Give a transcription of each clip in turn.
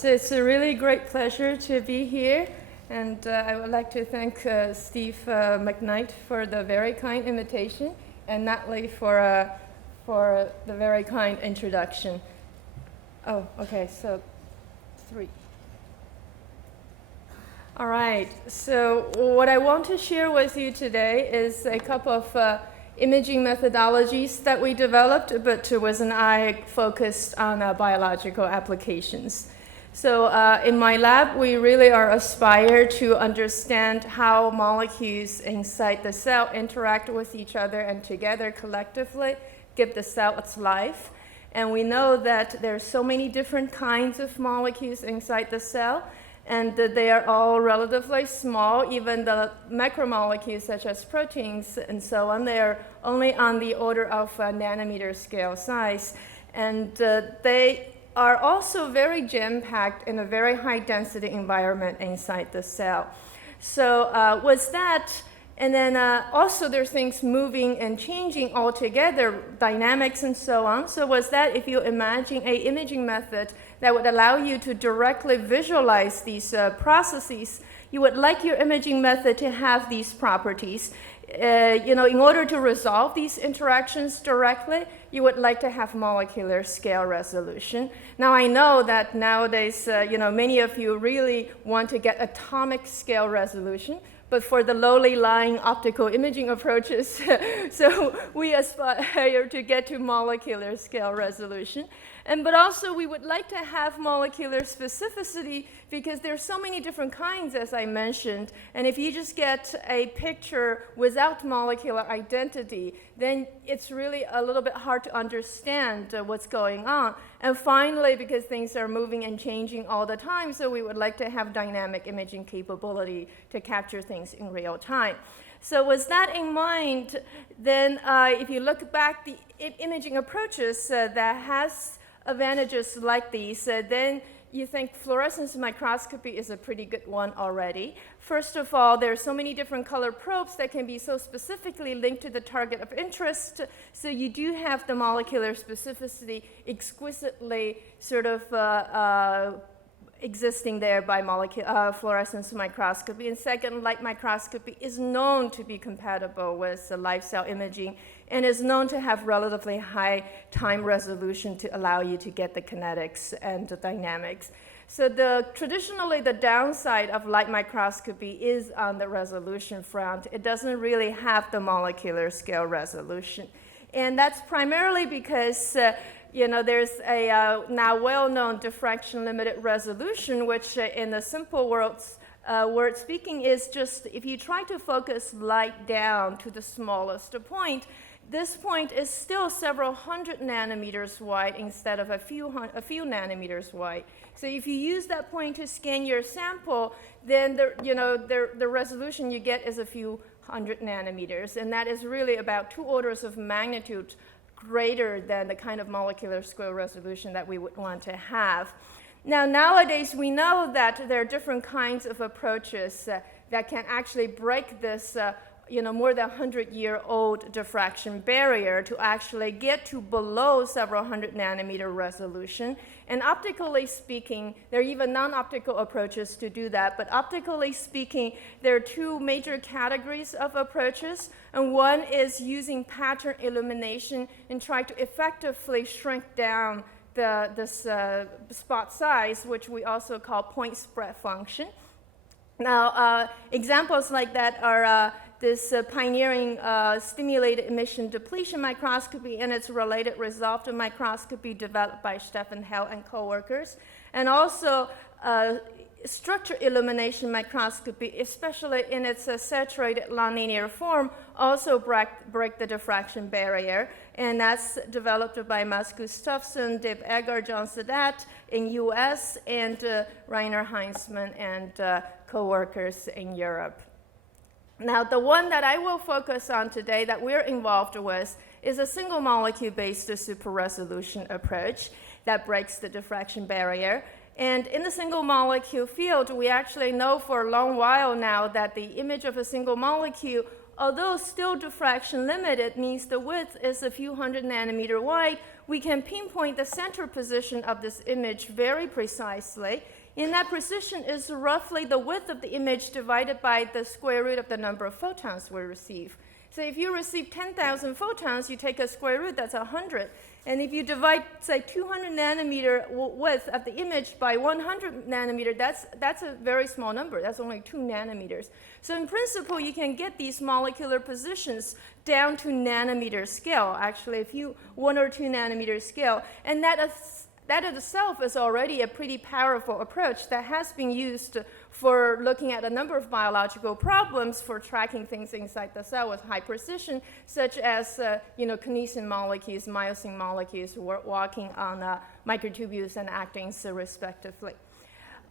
So it's a really great pleasure to be here, and I would like to thank Steve McKnight for the very kind invitation, and Natalie for the very kind introduction. Oh, okay, so 3. All right, so what I want to share with you today is a couple of imaging methodologies that we developed, but with an eye focused on biological applications. So in my lab, we really are aspired to understand how molecules inside the cell interact with each other and together collectively give the cell its life. And we know that there are so many different kinds of molecules inside the cell, and they are all relatively small. Even the macromolecules such as proteins and so on, they are only on the order of nanometer scale size. And they are also very jam-packed in a very high density environment inside the cell. So with that, and then also there's things moving and changing altogether, dynamics and so on. So with that, if you imagine an imaging method that would allow you to directly visualize these processes, you would like your imaging method to have these properties. In order to resolve these interactions directly, you would like to have molecular scale resolution. Now, I know that nowadays, many of you really want to get atomic scale resolution, but for the lowly lying optical imaging approaches, so we aspire to get to molecular scale resolution. But also we would like to have molecular specificity because there's so many different kinds, as I mentioned. And if you just get a picture without molecular identity, then it's really a little bit hard to understand what's going on. And finally, because things are moving and changing all the time, so we would like to have dynamic imaging capability to capture things in real time. So with that in mind, then if you look back, the imaging approaches that has advantages like these, then you think fluorescence microscopy is a pretty good one already. First of all, there are so many different color probes that can be so specifically linked to the target of interest, so you do have the molecular specificity exquisitely sort of existing there by fluorescence microscopy. And second, light microscopy is known to be compatible with live cell imaging and is known to have relatively high time resolution to allow you to get the kinetics and the dynamics. So traditionally, the downside of light microscopy is on the resolution front. It doesn't really have the molecular scale resolution. And that's primarily because there's a now well-known diffraction limited resolution, which in the simple word speaking is just if you try to focus light down to the smallest point, this point is still several hundred nanometers wide instead of a few nanometers wide. So if you use that point to scan your sample, then the resolution you get is a few hundred nanometers, and that is really about 2 orders of magnitude greater than the kind of molecular scale resolution that we would want to have. Now, nowadays, we know that there are different kinds of approaches that can actually break this more than 100-year-old diffraction barrier to actually get to below several hundred nanometer resolution. And optically speaking, there are even non-optical approaches to do that, but optically speaking, there are 2 major categories of approaches, and one is using pattern illumination and try to effectively shrink down this spot size, which we also call point spread function. Now, examples like that are this pioneering stimulated emission depletion microscopy and its related resolved microscopy developed by Stefan Hell and coworkers, and also structure illumination microscopy, especially in its saturated nonlinear form, also break the diffraction barrier, and that's developed by Mats Gustafsson, Dave Eggar, John Sadat in US, and Rainer Heinzmann and coworkers in Europe. Now, the one that I will focus on today that we're involved with is a single molecule-based super resolution approach that breaks the diffraction barrier. And in the single molecule field, we actually know for a long while now that the image of a single molecule although still diffraction limited, means the width is a few hundred nanometer wide, we can pinpoint the center position of this image very precisely. And that precision is roughly the width of the image divided by the square root of the number of photons we receive. So if you receive 10,000 photons, you take a square root, that's 100. And if you divide, say, 200 nanometer width of the image by 100 nanometer, that's a very small number. That's only 2 nanometers. So in principle, you can get these molecular positions down to nanometer scale, actually, a few 1 or 2 nanometer scale. And that itself is already a pretty powerful approach that has been used for looking at a number of biological problems for tracking things inside the cell with high precision, such as kinesin molecules, myosin molecules walking on microtubules and actins respectively.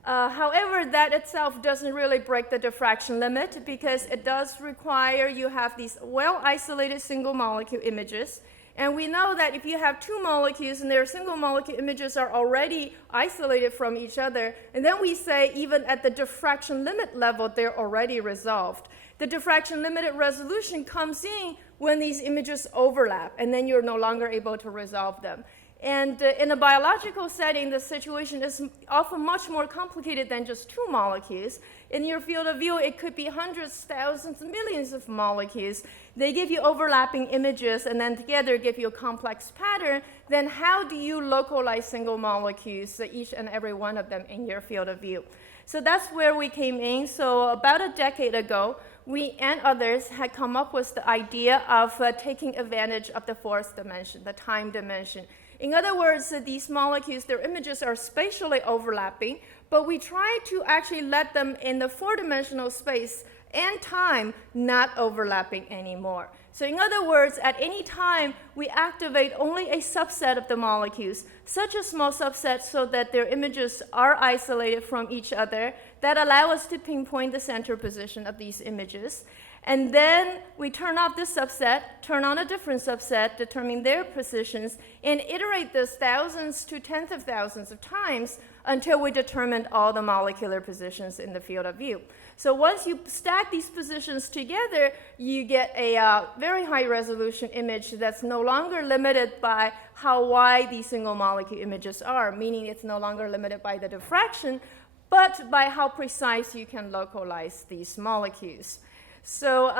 However, that itself doesn't really break the diffraction limit because it does require you have these well-isolated single molecule images. And we know that if you have 2 molecules and their single molecule images are already isolated from each other, and then we say even at the diffraction limit level, they're already resolved. The diffraction limited resolution comes in when these images overlap, and then you're no longer able to resolve them. And in a biological setting, the situation is often much more complicated than just 2 molecules. In your field of view, it could be hundreds, thousands, millions of molecules. They give you overlapping images and then together give you a complex pattern. Then how do you localize single molecules, each and every one of them in your field of view? So that's where we came in. So about a decade ago, we and others had come up with the idea of taking advantage of the 4th dimension, the time dimension. In other words, these molecules, their images are spatially overlapping, but we try to actually let them in the 4-dimensional space and time not overlapping anymore. So in other words, at any time, we activate only a subset of the molecules, such a small subset so that their images are isolated from each other, that allow us to pinpoint the center position of these images. And then we turn off this subset, turn on a different subset, determine their positions, and iterate this thousands to tens of thousands of times until we determine all the molecular positions in the field of view. So once you stack these positions together, you get a very high resolution image that's no longer limited by how wide these single molecule images are, meaning it's no longer limited by the diffraction, but by how precise you can localize these molecules. So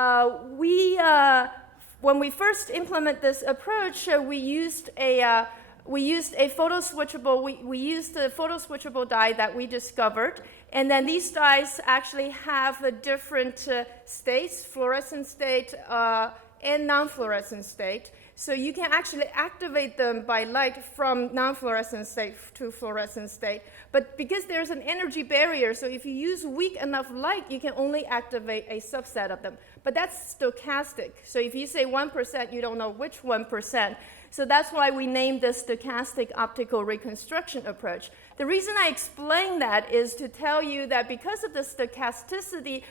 when we first implement this approach, we used a photo switchable. We used the photo switchable dye that we discovered, and then these dyes actually have a different states, fluorescent state and non-fluorescent state. So you can actually activate them by light from non-fluorescent state to fluorescent state. But because there's an energy barrier, so if you use weak enough light, you can only activate a subset of them. But that's stochastic. So if you say 1%, you don't know which 1%. So that's why we named this stochastic optical reconstruction approach. The reason I explain that is to tell you that because of the stochasticity,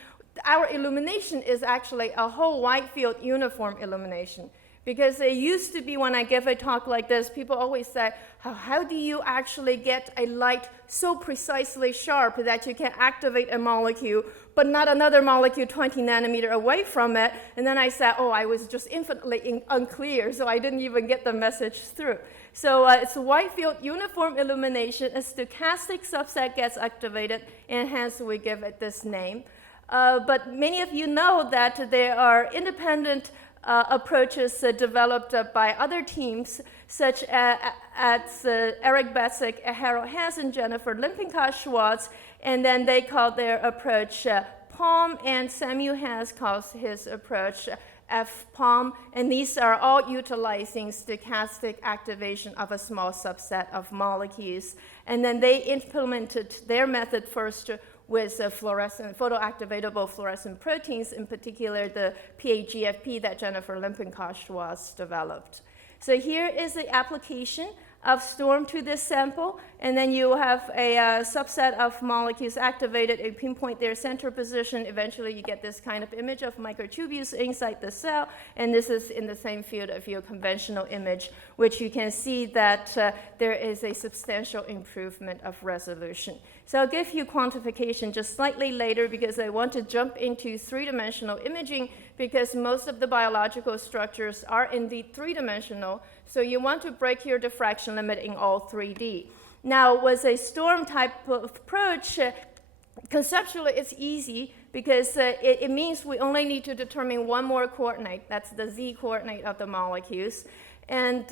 our illumination is actually a whole wide field uniform illumination. Because it used to be when I give a talk like this, people always say, how do you actually get a light so precisely sharp that you can activate a molecule, but not another molecule 20 nanometer away from it? And then I said, I was just infinitely unclear, so I didn't even get the message through. So it's a wide field uniform illumination. A stochastic subset gets activated, and hence we give it this name. But many of you know that there are independent approaches developed by other teams, such as Eric Bessick, Harold Hansen, Jennifer Lippincott-Schwartz, and then they called their approach PALM, and Samuel Hess calls his approach FPALM, and these are all utilizing stochastic activation of a small subset of molecules. And then they implemented their method first with photoactivatable fluorescent proteins, in particular the PAGFP that Jennifer Lippincott-Schwartz developed. So here is the application of STORM to this sample, and then you have a subset of molecules activated and pinpoint their center position. Eventually you get this kind of image of microtubules inside the cell, and this is in the same field of your conventional image, which you can see that there is a substantial improvement of resolution. So I'll give you quantification just slightly later because I want to jump into 3-dimensional imaging because most of the biological structures are indeed three-dimensional, so you want to break your diffraction limit in all 3D. Now, with a storm type of approach, conceptually it's easy because it means we only need to determine one more coordinate, that's the z coordinate of the molecules. And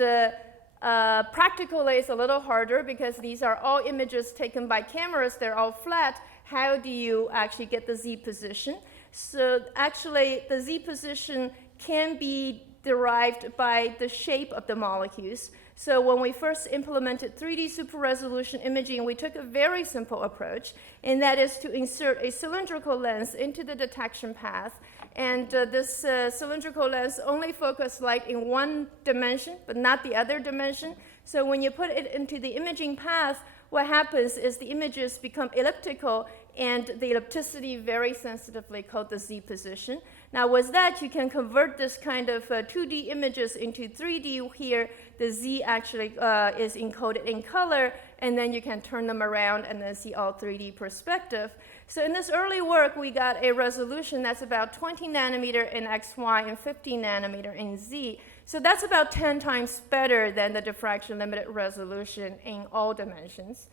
practically it's a little harder because these are all images taken by cameras, they're all flat. How do you actually get the z position? So actually the z position can be derived by the shape of the molecules. So when we first implemented 3D super resolution imaging, we took a very simple approach, and that is to insert a cylindrical lens into the detection path. And this cylindrical lens only focuses light in one dimension, but not the other dimension. So when you put it into the imaging path, what happens is the images become elliptical, and the ellipticity very sensitively called the z position. Now with that, you can convert this kind of 2D images into 3D. Here, the z actually is encoded in color, and then you can turn them around and then see all 3D perspective. So in this early work, we got a resolution that's about 20 nanometer in XY and 50 nanometer in Z. So that's about 10 times better than the diffraction limited resolution in all dimensions.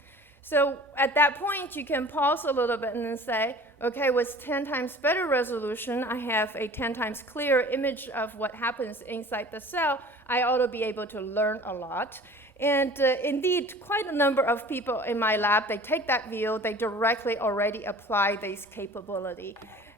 So at that point, you can pause a little bit and then say, okay, with 10 times better resolution, I have a 10 times clearer image of what happens inside the cell. I ought to be able to learn a lot. And indeed, quite a number of people in my lab, they take that view, they directly already apply this capability.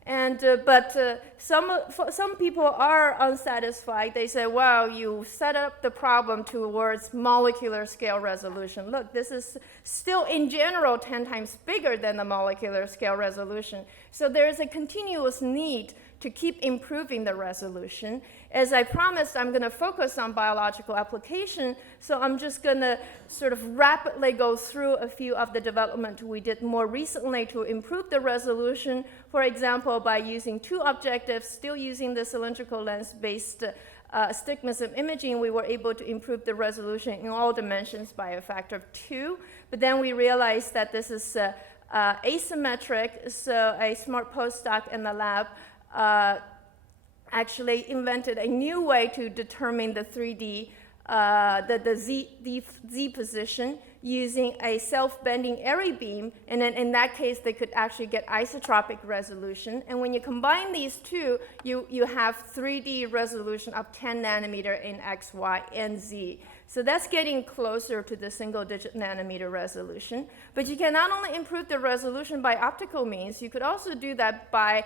And, but some people are unsatisfied. They say, well, you set up the problem towards molecular scale resolution. Look, this is still in general 10 times bigger than the molecular scale resolution. So there is a continuous need to keep improving the resolution. As I promised, I'm going to focus on biological application, so I'm just going to sort of rapidly go through a few of the development we did more recently to improve the resolution. For example, by using two objectives, still using the cylindrical lens-based astigmatism imaging, we were able to improve the resolution in all dimensions by a factor of 2. But then we realized that this is asymmetric, so a smart postdoc in the lab actually invented a new way to determine the 3D, the Z position using a self-bending array beam, and then in that case they could actually get isotropic resolution. And when you combine these two, you have 3D resolution of 10 nanometer in X, Y, and Z. So that's getting closer to the single-digit nanometer resolution. But you can not only improve the resolution by optical means, you could also do that by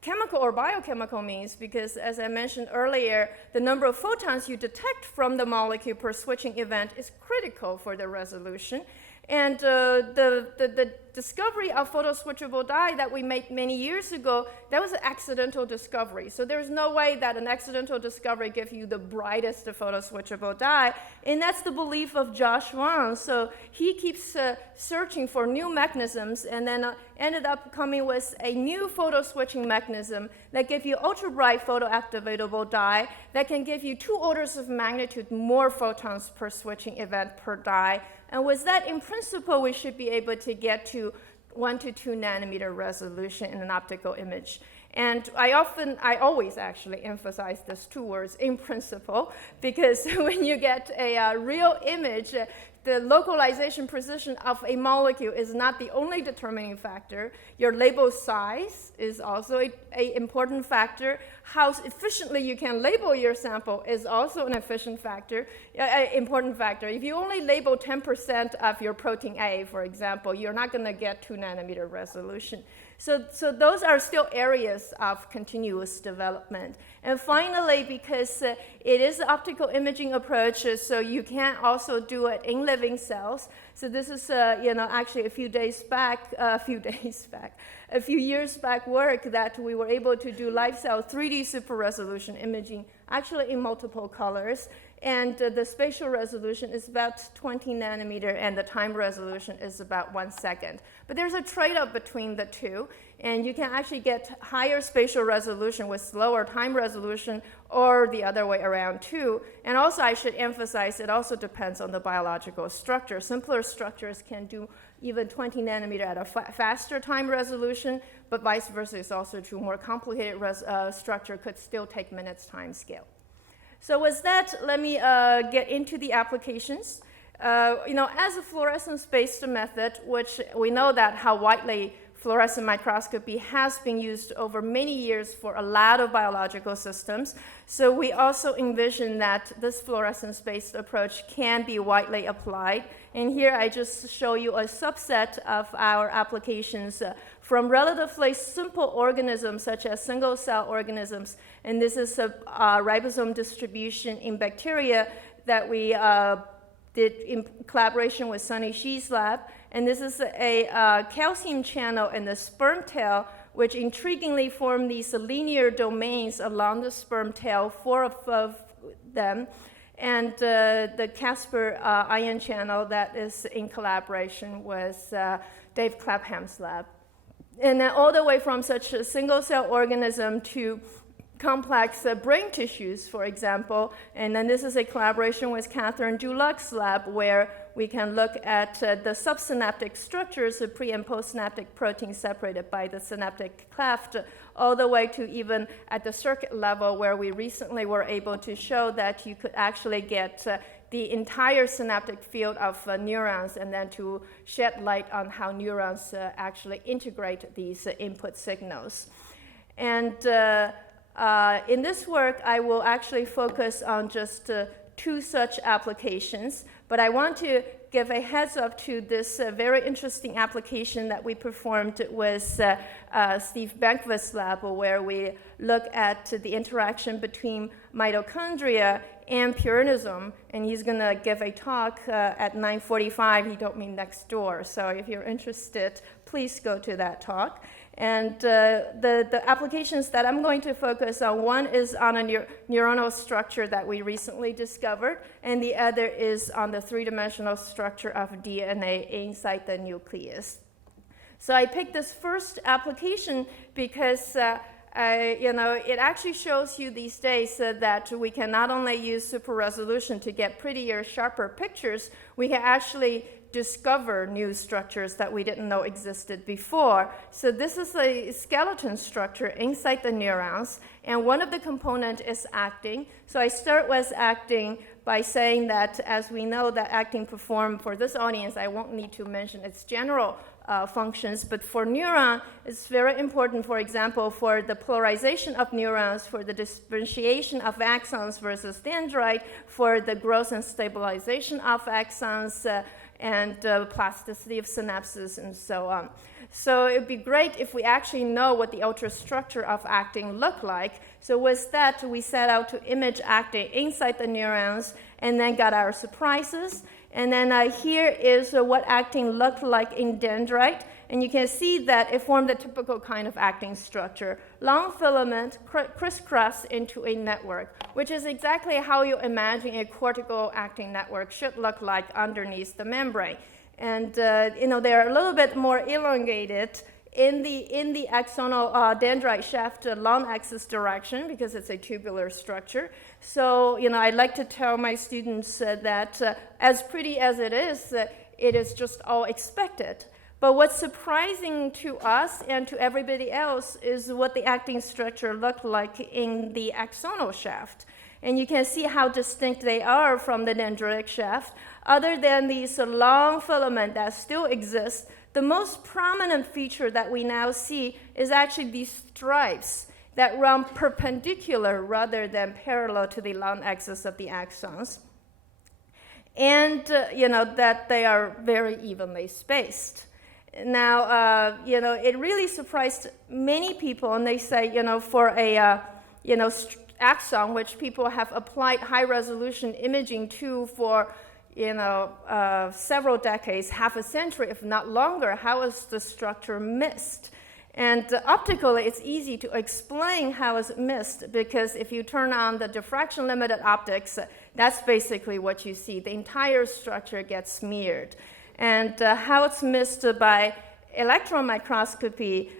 chemical or biochemical means, because as I mentioned earlier, the number of photons you detect from the molecule per switching event is critical for the resolution. And the discovery of photoswitchable dye that we made many years ago, that was an accidental discovery. So there's no way that an accidental discovery gives you the brightest photoswitchable dye. And that's the belief of Xiaowei Zhuang. So he keeps searching for new mechanisms, and then ended up coming with a new photo switching mechanism that gives you ultra bright photoactivatable dye that can give you 2 orders of magnitude more photons per switching event per dye. And with that, in principle, we should be able to get to 1 to 2 nanometer resolution in an optical image. And I always actually emphasize these 2 words, in principle, because when you get a real image, the localization precision of a molecule is not the only determining factor. Your label size is also an important factor. How efficiently you can label your sample is also an efficient factor, important factor. If you only label 10% of your protein A, for example, you're not going to get 2 nanometer resolution. So those are still areas of continuous development. And finally, because it is an optical imaging approach, so you can also do it in living cells. So this is, actually a few years back work that we were able to do live cell 3D super resolution imaging, actually in multiple colors. And the spatial resolution is about 20 nanometer, and the time resolution is about 1 second. But there's a trade-off between the two, and you can actually get higher spatial resolution with lower time resolution, or the other way around too. And also, I should emphasize, it also depends on the biological structure. Simpler structures can do even 20 nanometer at a faster time resolution, but vice versa is also true. More complicated structure could still take minutes time scale. So with that, let me get into the applications. As a fluorescence-based method, which we know that how widely fluorescent microscopy has been used over many years for a lot of biological systems. So we also envision that this fluorescence-based approach can be widely applied. And here I just show you a subset of our applications from relatively simple organisms such as single-cell organisms. And this is a ribosome distribution in bacteria that we did in collaboration with Sunny Shi's lab. And this is a calcium channel in the sperm tail, which intriguingly form these linear domains along the sperm tail, 4 of them. And the Casper ion channel that is in collaboration with Dave Clapham's lab. And then all the way from such a single-cell organism to complex brain tissues, for example. And then this is a collaboration with Catherine Dulac's lab, where we can look at the subsynaptic structures of pre- and postsynaptic proteins separated by the synaptic cleft, all the way to even at the circuit level, where we recently were able to show that you could actually get the entire synaptic field of neurons, and then to shed light on how neurons actually integrate these input signals. And in this work, I will actually focus on just 2 such applications, but I want to give a heads up to this very interesting application that we performed with Steve Benkvist's lab, where we look at the interaction between mitochondria and pyrinosome, and he's going to give a talk at 9:45. He told me next door, so if you're interested, please go to that talk. And the applications that I'm going to focus on, one is on a neuronal structure that we recently discovered, and the other is on the 3-dimensional structure of DNA inside the nucleus. So I picked this first application because it actually shows you these days that we can not only use super resolution to get prettier, sharper pictures, we can actually discover new structures that we didn't know existed before. So this is a skeleton structure inside the neurons, and one of the components is actin. So I start with actin by saying that, as we know that actin perform, for this audience, I won't need to mention its general functions, but for neuron, it's very important, for example, for the polarization of neurons, for the differentiation of axons versus dendrite, for the growth and stabilization of axons, and plasticity of synapses, and so on. So it would be great if we actually know what the ultrastructure of actin look like. So with that, we set out to image actin inside the neurons, and then got our surprises. And then here is what actin looked like in dendrite. And you can see that it formed a typical kind of actin structure. Long filament crisscross into a network, which is exactly how you imagine a cortical actin network should look like underneath the membrane. And they're a little bit more elongated in the axonal dendrite shaft long axis direction, because it's a tubular structure. So I'd like to tell my students that as pretty as it is just all expected. But what's surprising to us and to everybody else is what the actin structure looked like in the axonal shaft. And you can see how distinct they are from the dendritic shaft. Other than these long filament that still exist, the most prominent feature that we now see is actually these stripes that run perpendicular rather than parallel to the long axis of the axons. And, that they are very evenly spaced. Now, it really surprised many people, and they say, for a, axon, which people have applied high-resolution imaging to for, several decades, half a century, if not longer, how is the structure missed? And optically, it's easy to explain how it's missed, because if you turn on the diffraction limited optics, that's basically what you see. The entire structure gets smeared. And how it's missed by electron microscopy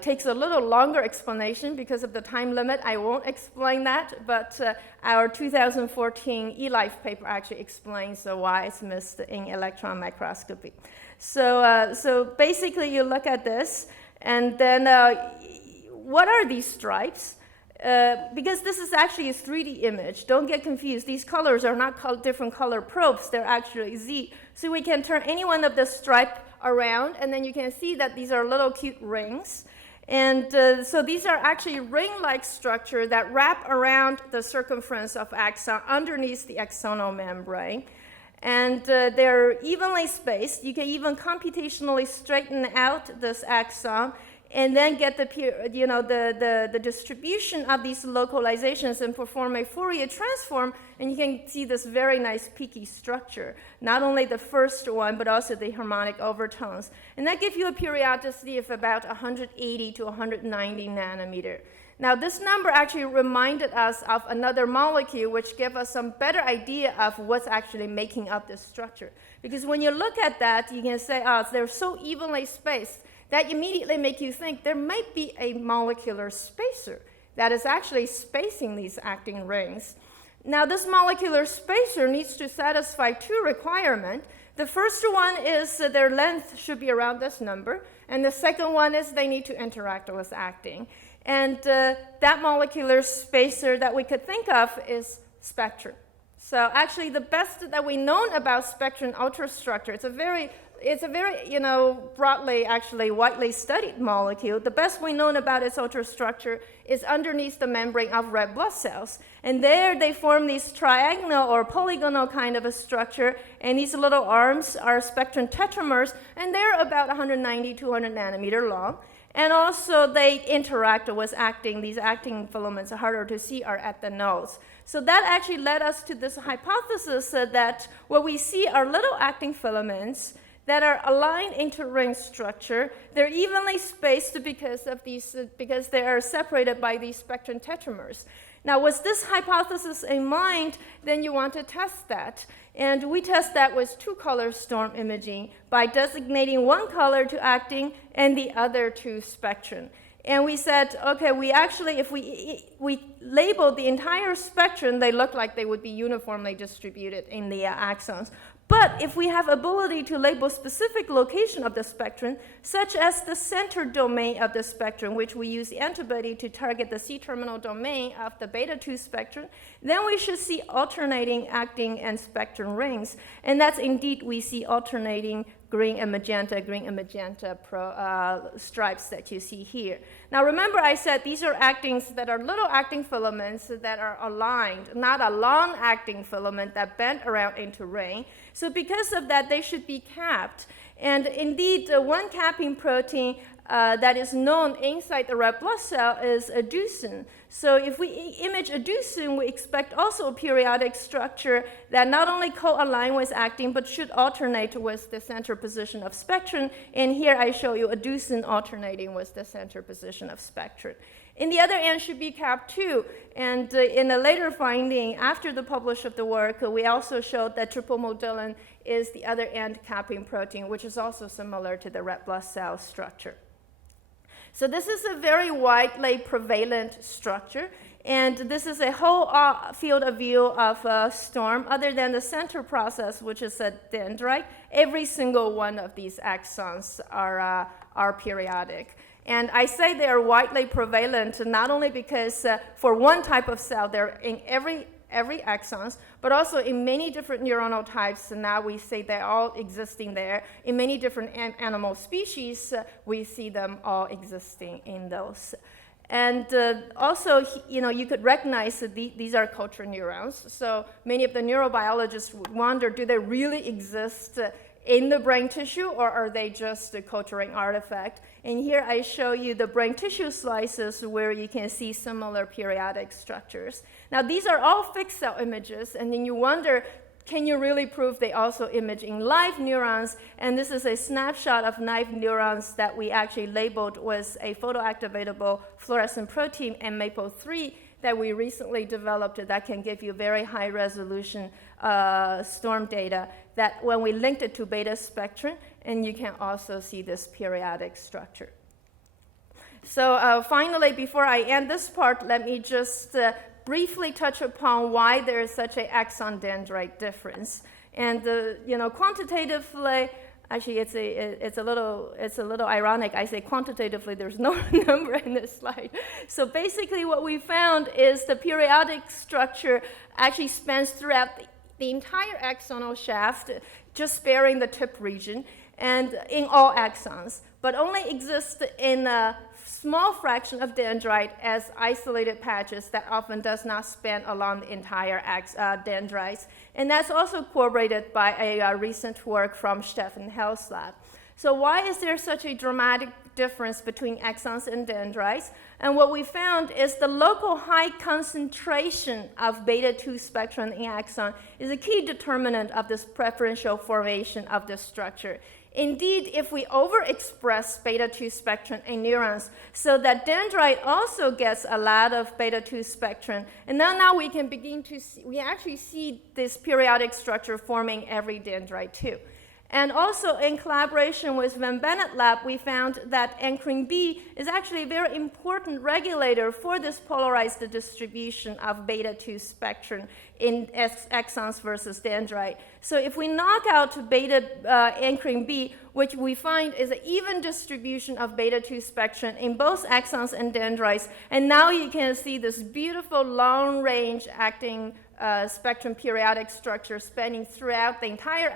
takes a little longer explanation because of the time limit. I won't explain that, but our 2014 eLife paper actually explains why it's missed in electron microscopy. So basically, you look at this, and then what are these stripes? Because this is actually a 3D image. Don't get confused. These colors are not different color probes. They're actually Z. So we can turn any one of the stripe around, and then you can see that these are little cute rings. And so these are actually ring-like structure that wrap around the circumference of axon underneath the axonal membrane. And they're evenly spaced. You can even computationally straighten out this axon and then get the distribution of these localizations and perform a Fourier transform, and you can see this very nice peaky structure. Not only the first one, but also the harmonic overtones. And that gives you a periodicity of about 180 to 190 nanometer. Now, this number actually reminded us of another molecule, which gave us some better idea of what's actually making up this structure. Because when you look at that, you can say, oh, they're so evenly spaced. That immediately make you think there might be a molecular spacer that is actually spacing these acting rings. Now, this molecular spacer needs to satisfy two requirements. The first one is their length should be around this number, and the second one is they need to interact with acting. And that molecular spacer that we could think of is spectrum. So actually, the best that we know about spectrum ultrastructure, it's a very broadly, actually, widely studied molecule. The best we know about its ultrastructure is underneath the membrane of red blood cells. And there they form these triagonal or polygonal kind of a structure, and these little arms are spectrum tetramers, and they're about 190, 200 nanometer long. And also they interact with acting. These acting filaments are harder to see are at the nodes. So that actually led us to this hypothesis that what we see are little acting filaments that are aligned into ring structure. They're evenly spaced because they are separated by these spectrum tetramers. Now, with this hypothesis in mind, then you want to test that. And we test that with two-color storm imaging by designating one color to acting and the other to spectrum. And we said, okay, we actually, if we label the entire spectrum, they look like they would be uniformly distributed in the axons. But if we have ability to label specific location of the spectrum, such as the center domain of the spectrum, which we use the antibody to target the C-terminal domain of the beta-2 spectrum, then we should see alternating acting and spectrum rings. And that's indeed, we see alternating green and magenta stripes that you see here. Now remember I said these are actings that are little acting filaments that are aligned, not a long acting filament that bend around into ring. So because of that, they should be capped. And indeed, one capping protein that is known inside the red blood cell is adenosine. So if we image adenosine, we expect also a periodic structure that not only co-align with actin, but should alternate with the center position of spectrum. And here I show you adenosine alternating with the center position of spectrum. In the other end should be capped too. And in a later finding, after the publish of the work, we also showed that tripomodulin is the other end capping protein, which is also similar to the red blood cell structure. So this is a very widely prevalent structure, and this is a whole field of view of storm. Other than the center process, which is a dendrite, every single one of these axons are periodic. And I say they are widely prevalent not only because for one type of cell they're in every axons, but also in many different neuronal types. And now we say they're all existing there. In many different animal species, we see them all existing in those. And also, you could recognize that these are culture neurons. So many of the neurobiologists would wonder, do they really exist in the brain tissue, or are they just a culturing artifact? And here I show you the brain tissue slices where you can see similar periodic structures. Now, these are all fixed cell images, and then you wonder, can you really prove they also image in live neurons? And this is a snapshot of live neurons that we actually labeled was a photoactivatable fluorescent protein, MAPO3, that we recently developed that can give you very high resolution storm data that when we linked it to beta spectrum, and you can also see this periodic structure. So finally, before I end this part, let me just briefly touch upon why there is such an axon-dendrite difference. And quantitatively, actually, it's a little ironic. I say quantitatively, there's no number in this slide. So basically, what we found is the periodic structure actually spans throughout the entire axonal shaft, just sparing the tip region, and in all axons, but only exists in a small fraction of dendrite as isolated patches that often does not span along the entire dendrites. And that's also corroborated by a recent work from Stefan Hell's lab. So why is there such a dramatic difference between axons and dendrites? And what we found is the local high concentration of beta-2 spectrum in axon is a key determinant of this preferential formation of this structure. Indeed, if we overexpress beta-2 spectrum in neurons so that dendrite also gets a lot of beta-2 spectrum, and now we can begin to see, we actually see this periodic structure forming every dendrite too. And also in collaboration with Van Bennett lab, we found that ankyrin B is actually a very important regulator for this polarized distribution of beta-2 spectrum in axons versus dendrite. So if we knock out beta ankyrin B, which we find is an even distribution of beta-2 spectrum in both axons and dendrites, and now you can see this beautiful long-range acting spectrum periodic structure spanning throughout the entire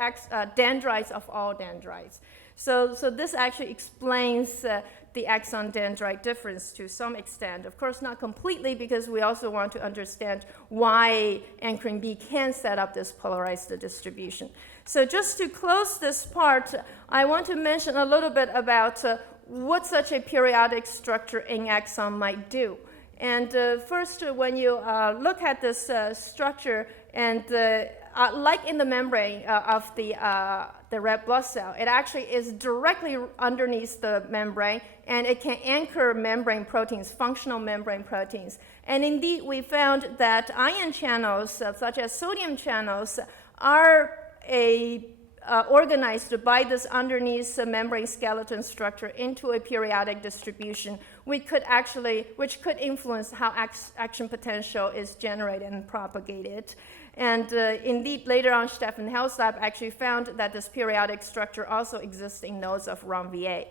dendrites of all dendrites. So this actually explains the axon-dendrite difference to some extent. Of course, not completely, because we also want to understand why ankyrin B can set up this polarized distribution. So just to close this part, I want to mention a little bit about what such a periodic structure in axon might do. And first, when you look at this structure, and like in the membrane of the red blood cell, it actually is directly underneath the membrane, and it can anchor membrane proteins, functional membrane proteins. And indeed, we found that ion channels, such as sodium channels, are organized by this underneath membrane skeleton structure into a periodic distribution, which could influence how action potential is generated and propagated. And indeed, later on, Stefan Hell's lab actually found that this periodic structure also exists in nodes of ROMVA.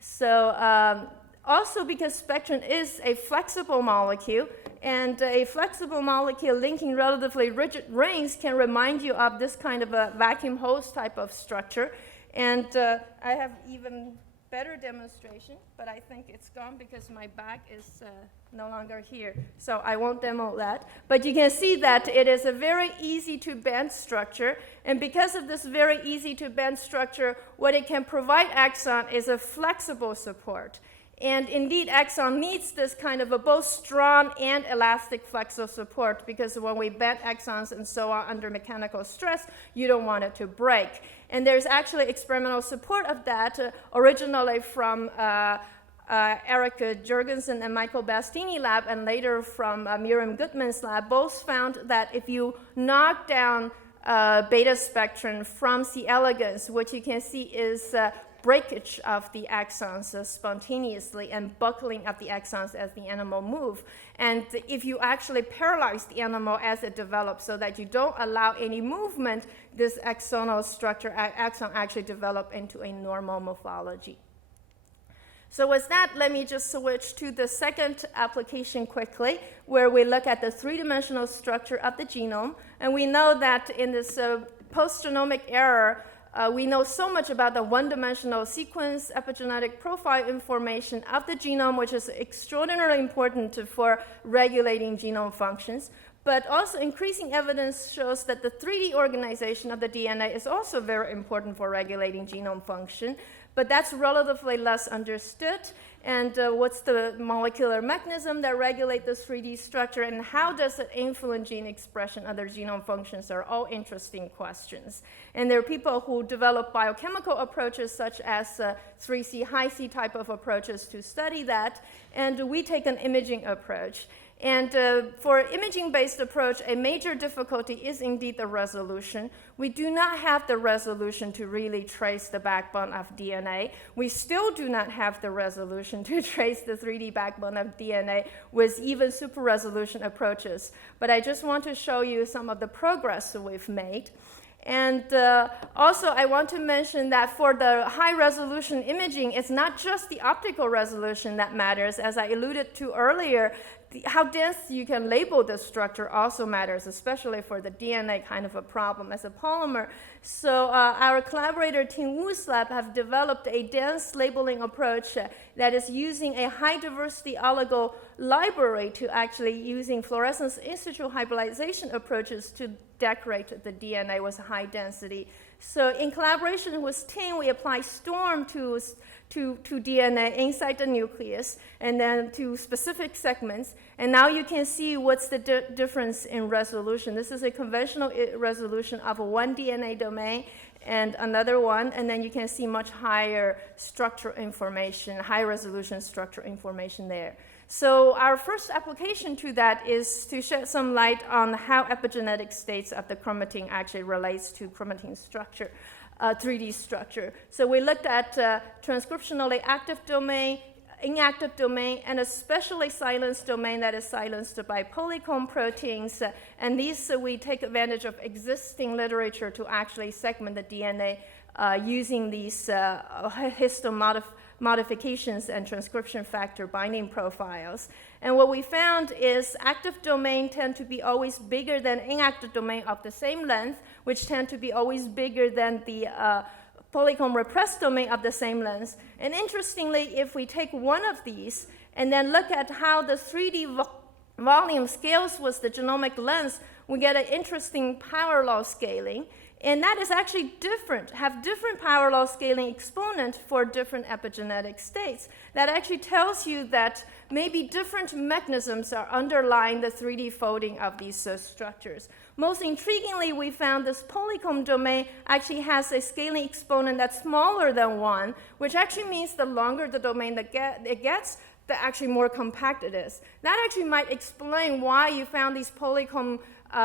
So also because spectrum is a flexible molecule, and a flexible molecule linking relatively rigid rings can remind you of this kind of a vacuum hose type of structure. And I have even better demonstration, but I think it's gone because my bag is no longer here. So I won't demo that. But you can see that it is a very easy to bend structure. And because of this very easy to bend structure, what it can provide axon is a flexible support. And indeed, axon needs this kind of a both strong and elastic flexile support, because when we bend axons and so on under mechanical stress, you don't want it to break. And there's actually experimental support of that, originally from Eric Jurgensen and Michael Bastini lab, and later from Miriam Goodman's lab. Both found that if you knock down beta spectrum from C. elegans, what you can see is breakage of the axons spontaneously and buckling of the axons as the animal move. And if you actually paralyze the animal as it develops so that you don't allow any movement, this axonal structure, axon actually develop into a normal morphology. So with that, let me just switch to the second application quickly, where we look at the three-dimensional structure of the genome. And we know that in this post-genomic era, we know so much about the one-dimensional sequence epigenetic profile information of the genome, which is extraordinarily important for regulating genome functions. But also increasing evidence shows that the 3D organization of the DNA is also very important for regulating genome function. But that's relatively less understood. and what's the molecular mechanism that regulate the 3D structure, and how does it influence gene expression, other genome functions, are all interesting questions. And there are people who develop biochemical approaches such as 3C, high C type of approaches to study that, and we take an imaging approach. And for imaging-based approach, a major difficulty is indeed the resolution. We do not have the resolution to really trace the backbone of DNA. We still do not have the resolution to trace the 3D backbone of DNA with even super resolution approaches. But I just want to show you some of the progress that we've made. And also, I want to mention that for the high-resolution imaging, it's not just the optical resolution that matters. As I alluded to earlier, how dense you can label the structure also matters, especially for the DNA kind of a problem as a polymer. So our collaborator, Ting Wu's lab, have developed a dense labeling approach that is using a high-diversity oligo library to actually using fluorescence in situ hybridization approaches to decorate the DNA with high density. So in collaboration with Ting, we apply STORM to DNA inside the nucleus and then to specific segments. And now you can see what's the difference in resolution. This is a conventional resolution of one DNA domain and another one, and then you can see much higher structural information, high resolution structural information there. So our first application to that is to shed some light on how epigenetic states of the chromatin actually relates to chromatin structure, 3D structure. So we looked at transcriptionally active domain, inactive domain, and especially silenced domain that is silenced by polycomb proteins. And these we take advantage of existing literature to actually segment the DNA using these histone modifications and transcription factor binding profiles. And what we found is active domain tend to be always bigger than inactive domain of the same length, which tend to be always bigger than the polycomb repressed domain of the same length. And interestingly, if we take one of these and then look at how the 3D volume scales with the genomic length, we get an interesting power law scaling. And that is actually different, have different power law scaling exponent for different epigenetic states. That actually tells you that maybe different mechanisms are underlying the 3D folding of these structures. Most intriguingly, we found this polycomb domain actually has a scaling exponent that's smaller than 1, which actually means the longer the domain that it gets, the actually more compact it is. That actually might explain why you found these polycomb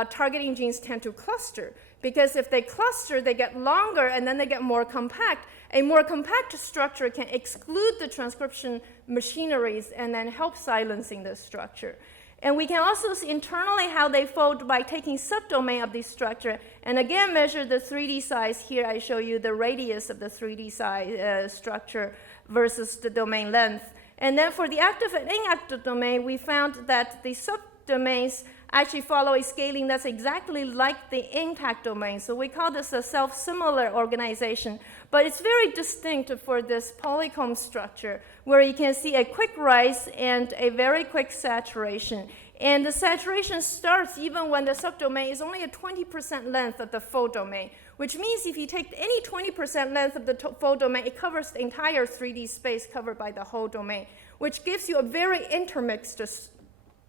targeting genes tend to cluster. Because if they cluster, they get longer and then they get more compact. A more compact structure can exclude the transcription machineries and then help silencing the structure. And we can also see internally how they fold by taking subdomain of this structure and again measure the 3D size. Here I show you the radius of the 3D size structure versus the domain length. And then for the active and inactive domain, we found that the subdomains actually follow a scaling that's exactly like the intact domain. So we call this a self-similar organization. But it's very distinct for this polycomb structure, where you can see a quick rise and a very quick saturation. And the saturation starts even when the subdomain is only a 20% length of the full domain, which means if you take any 20% length of the full domain, it covers the entire 3D space covered by the whole domain, which gives you a very intermixed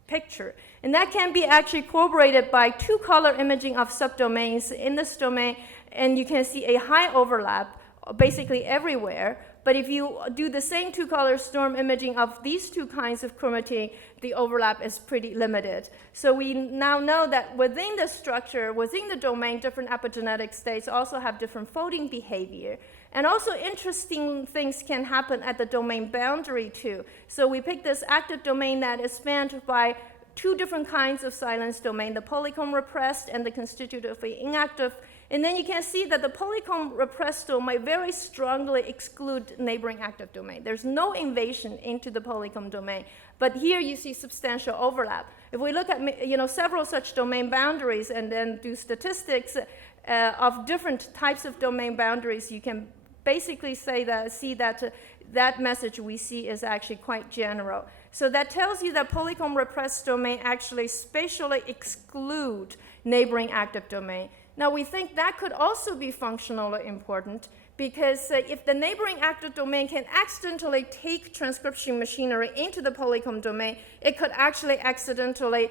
picture. And that can be actually corroborated by two-color imaging of subdomains in this domain, and you can see a high overlap basically everywhere. But if you do the same two-color STORM imaging of these two kinds of chromatin, the overlap is pretty limited. So we now know that within the structure, within the domain, different epigenetic states also have different folding behavior. And also interesting things can happen at the domain boundary too. So we pick this active domain that is spanned by two different kinds of silence domain, the polycomb repressed and the constitutively inactive. And then you can see that the polycomb repressed domain very strongly exclude neighboring active domain. There's no invasion into the polycomb domain. But here you see substantial overlap. If we look at several such domain boundaries and then do statistics of different types of domain boundaries, you can basically see that that message we see is actually quite general. So that tells you that polycomb repressed domain actually spatially exclude neighboring active domain. Now, we think that could also be functionally important because if the neighboring active domain can accidentally take transcription machinery into the polycomb domain, it could actually accidentally,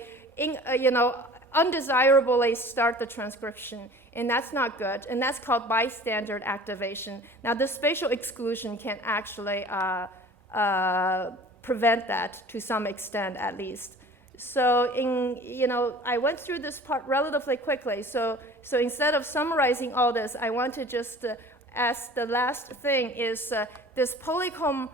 undesirably start the transcription. And that's not good. And that's called bystander activation. Now, the spatial exclusion can actually prevent that to some extent, at least. So I went through this part relatively quickly. So instead of summarizing all this, I want to just ask the last thing is this polycomb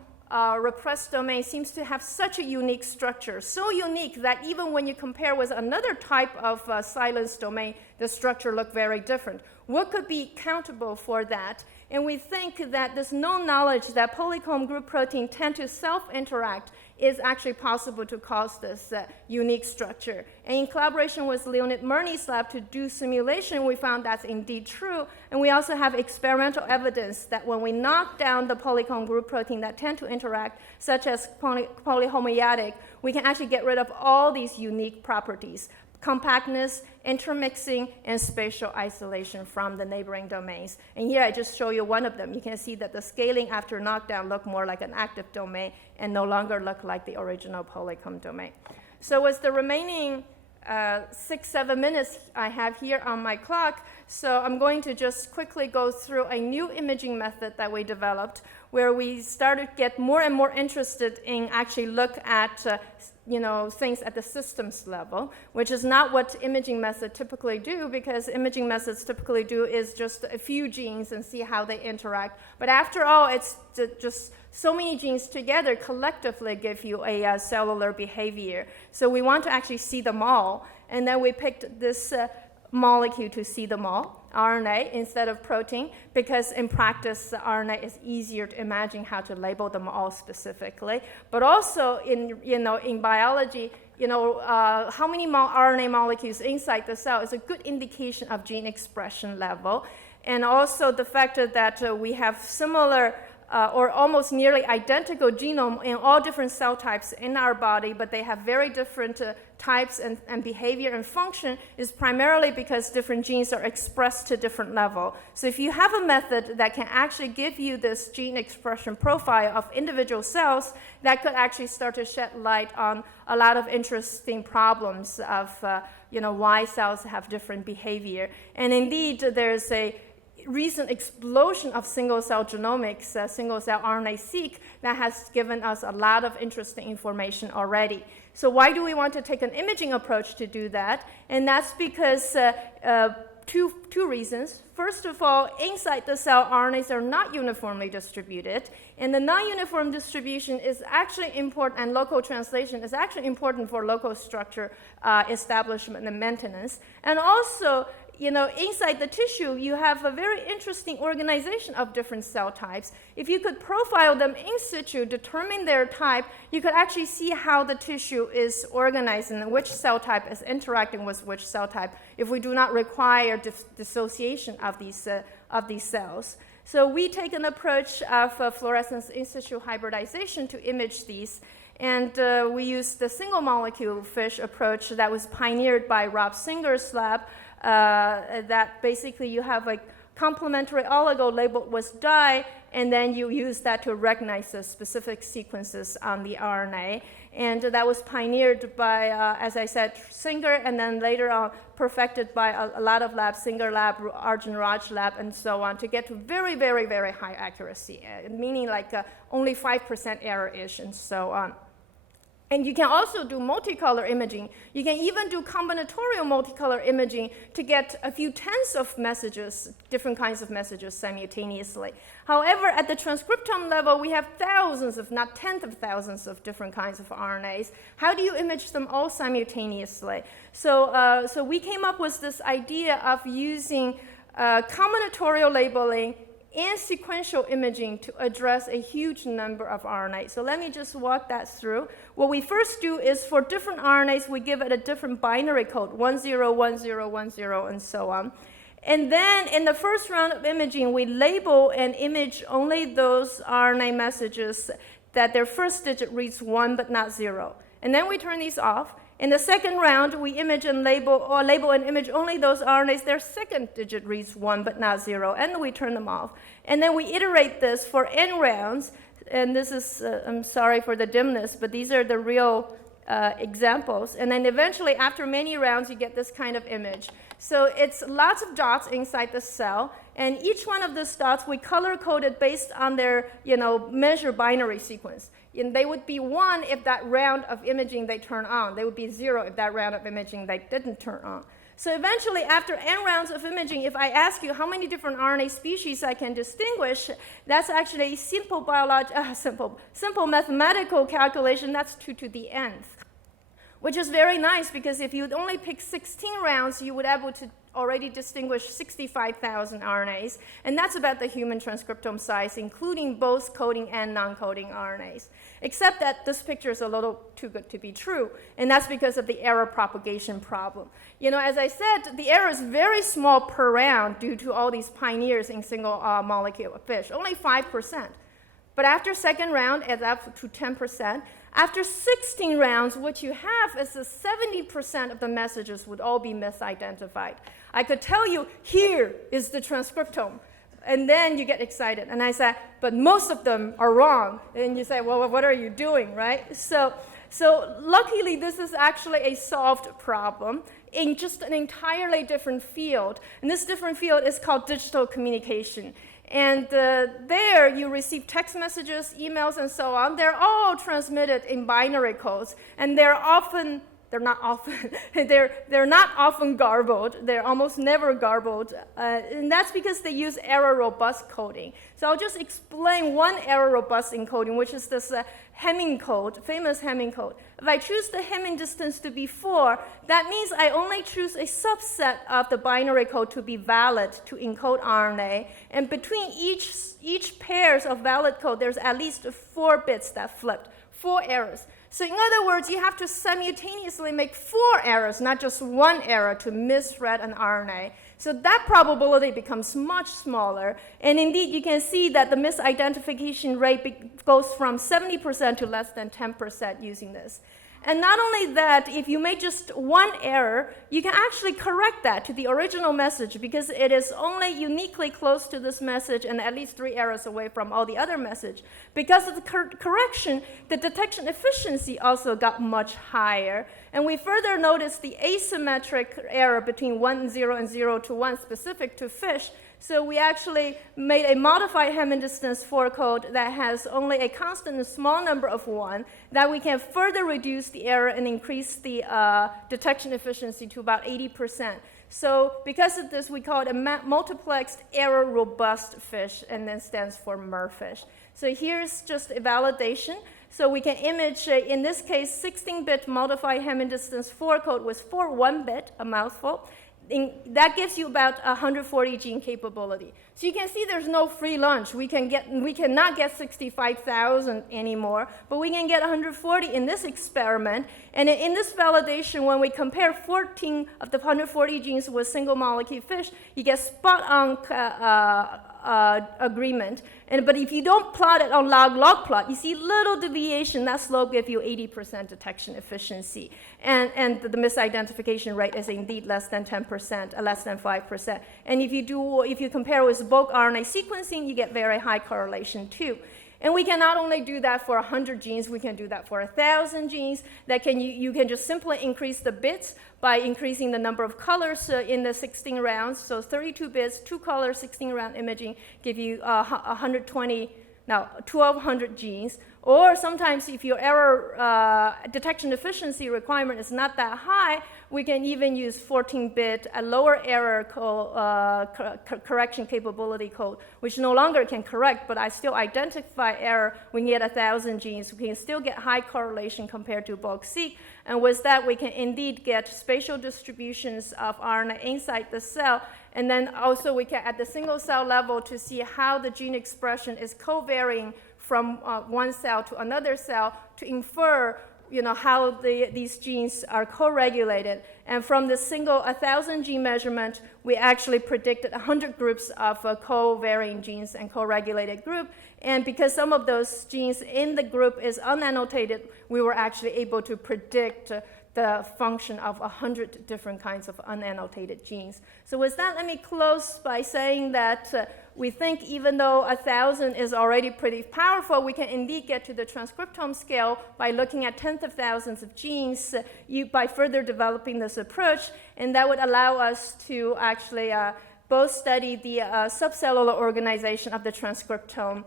repressed domain seems to have such a unique structure, so unique that even when you compare with another type of silence domain, the structure looked very different. What could be accountable for that? And we think that this known knowledge that polycomb group protein tend to self-interact is actually possible to cause this unique structure. And in collaboration with Leonid Murney's lab to do simulation, we found that's indeed true. And we also have experimental evidence that when we knock down the polycomb group protein that tend to interact, such as polyhomeotic, we can actually get rid of all these unique properties: compactness, intermixing, and spatial isolation from the neighboring domains. And here I just show you one of them. You can see that the scaling after knockdown look more like an active domain and no longer look like the original polycomb domain. So with the remaining 6-7 minutes I have here on my clock, so I'm going to just quickly go through a new imaging method that we developed where we started to get more and more interested in actually look at things at the systems level, which is not what imaging methods typically do, because imaging methods typically do is just a few genes and see how they interact. But after all, it's just so many genes together collectively give you a cellular behavior. So we want to actually see them all, and then we picked this molecule to see them all, RNA instead of protein, because in practice, RNA is easier to imagine how to label them all specifically. But also in biology, how many RNA molecules inside the cell is a good indication of gene expression level. And also the fact that we have similar or almost nearly identical genome in all different cell types in our body, but they have very different types and behavior and function is primarily because different genes are expressed to different level. So if you have a method that can actually give you this gene expression profile of individual cells, that could actually start to shed light on a lot of interesting problems of why cells have different behavior. And indeed, there's a recent explosion of single-cell genomics, single-cell RNA-seq, that has given us a lot of interesting information already. So why do we want to take an imaging approach to do that? And that's because two reasons. First of all, inside the cell, RNAs are not uniformly distributed, and the non-uniform distribution is actually important, and local translation is actually important for local structure establishment and maintenance. And also, inside the tissue, you have a very interesting organization of different cell types. If you could profile them in situ, determine their type, you could actually see how the tissue is organized and which cell type is interacting with which cell type if we do not require dissociation of these cells. So we take an approach of fluorescence in situ hybridization to image these. And we use the single molecule FISH approach that was pioneered by Rob Singer's lab, that basically you have a complementary oligo labeled with dye, and then you use that to recognize the specific sequences on the RNA. And that was pioneered by, as I said, Singer, and then later on perfected by a lot of labs, Singer lab, Arjun Raj lab, and so on, to get to very, very, very high accuracy, meaning like only 5% error-ish and so on. And you can also do multicolor imaging. You can even do combinatorial multicolor imaging to get a few tens of messages, different kinds of messages simultaneously. However, at the transcriptome level, we have thousands, if not tens of thousands of different kinds of RNAs. How do you image them all simultaneously? So we came up with this idea of using combinatorial labeling and sequential imaging to address a huge number of RNAs. So let me just walk that through. What we first do is for different RNAs, we give it a different binary code, 10, 10, 10, and so on. And then in the first round of imaging, we label and image only those RNA messages that their first digit reads 1 but not 0. And then we turn these off. In the second round, we image and label and image only those RNAs their second digit reads 1 but not 0, and we turn them off. And then we iterate this for n rounds, and this is, I'm sorry for the dimness, but these are the real examples. And then eventually, after many rounds, you get this kind of image. So it's lots of dots inside the cell, and each one of those dots we color-coded based on their measure binary sequence. And they would be 1 if that round of imaging they turn on. They would be 0 if that round of imaging they didn't turn on. So eventually, after n rounds of imaging, if I ask you how many different RNA species I can distinguish, that's actually a simple simple mathematical calculation. That's 2 to the nth, which is very nice because if you'd only pick 16 rounds, you would be able to already distinguish 65,000 RNAs, and that's about the human transcriptome size, including both coding and non-coding RNAs. Except that this picture is a little too good to be true, and that's because of the error propagation problem. As I said, the error is very small per round due to all these pioneers in single molecule fish, only 5%. But after second round, it's up to 10%. After 16 rounds, what you have is that 70% of the messages would all be misidentified. I could tell you, here is the transcriptome. And then you get excited. And I said, but most of them are wrong. And you say, well, what are you doing, right? So luckily, this is actually a solved problem in just an entirely different field. And this different field is called digital communication. And there you receive text messages, emails, and so on. They're all transmitted in binary codes, and they're not often garbled. They're almost never garbled, and that's because they use error-robust coding. So I'll just explain one error-robust encoding, which is this Hamming code, famous Hamming code. If I choose the Hamming distance to be 4, that means I only choose a subset of the binary code to be valid to encode RNA. And between each pairs of valid code, there's at least 4 bits that flipped, 4 errors. So in other words, you have to simultaneously make 4 errors, not just 1 error, to misread an RNA. So that probability becomes much smaller. And indeed, you can see that the misidentification rate goes from 70% to less than 10% using this. And not only that, if you make just 1 error, you can actually correct that to the original message because it is only uniquely close to this message and at least 3 errors away from all the other message. Because of the correction, the detection efficiency also got much higher. And we further noticed the asymmetric error between 1 and 0 and 0 to 1 specific to fish. So we actually made a modified Hamming distance for code that has only a constant and small number of 1 that we can further reduce the error and increase the detection efficiency to about 80%. So because of this, we call it a multiplexed error-robust fish, and then stands for MERFISH. So here's just a validation. So we can image, in this case, 16-bit modified Hamming distance for code with 4 1-bit, a mouthful. That gives you about 140 gene capability. So you can see there's no free lunch. We cannot get 65,000 anymore, but we can get 140 in this experiment. And in this validation, when we compare 14 of the 140 genes with single molecule fish, you get spot-on agreement. But if you don't plot it on log-log plot, you see little deviation. That slope gives you 80% detection efficiency. And the misidentification rate is indeed less than 10%, less than 5%. And if you compare with bulk RNA sequencing, you get very high correlation too. And we can not only do that for 100 genes, we can do that for 1,000 genes. You can just simply increase the bits by increasing the number of colors in the 16 rounds. So 32 bits, 2 color, 16 round imaging give you 1,200 genes. Or sometimes if your error detection efficiency requirement is not that high, we can even use 14-bit lower error correction capability code, which no longer can correct, but I still identify error. We can get 1,000 genes. We can still get high correlation compared to bulk seq. And with that, we can indeed get spatial distributions of RNA inside the cell. And then also we can, at the single cell level, to see how the gene expression is co-varying from one cell to another cell to infer how these genes are co-regulated. And from the single 1,000 gene measurement, we actually predicted 100 groups of co-varying genes and co-regulated group. And because some of those genes in the group is unannotated, we were actually able to predict the function of 100 different kinds of unannotated genes. So with that, let me close by saying that we think even though 1,000 is already pretty powerful, we can indeed get to the transcriptome scale by looking at tens of thousands of genes by further developing this approach, and that would allow us to actually both study the subcellular organization of the transcriptome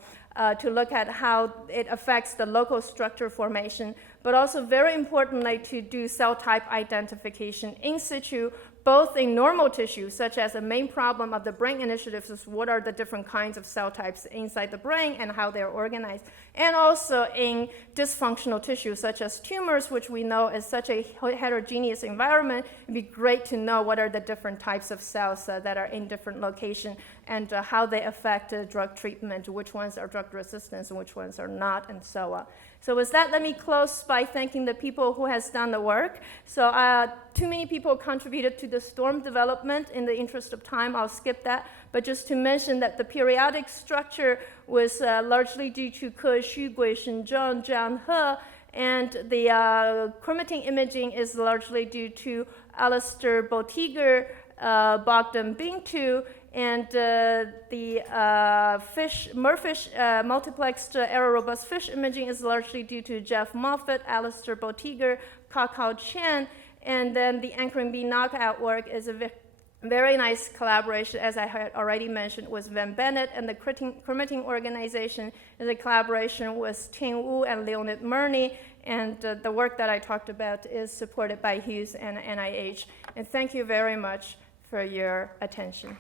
to look at how it affects the local structure formation, but also very importantly to do cell type identification in situ, both in normal tissue, such as a main problem of the brain initiatives is what are the different kinds of cell types inside the brain and how they're organized, and also in dysfunctional tissue, such as tumors, which we know is such a heterogeneous environment. It'd be great to know what are the different types of cells that are in different locations and how they affect drug treatment, which ones are drug resistant and which ones are not, and so on. So with that, let me close by thanking the people who has done the work. So too many people contributed to the STORM development. In the interest of time, I'll skip that. But just to mention that the periodic structure was largely due to Ke Xu, Gui Shenzhong, Zhang He, and the chromatin imaging is largely due to Alistair Botiger, Bogdan Bintu, and the Merfish multiplexed error-robust fish imaging is largely due to Jeff Moffat, Alistair Botiger, Kakao Chen, and then the anchoring B knockout work is a very nice collaboration, as I had already mentioned, with Van Bennett, and the chromatin organization is a collaboration with Ting Wu and Leonid Murney, and the work that I talked about is supported by Hughes and NIH. And thank you very much for your attention.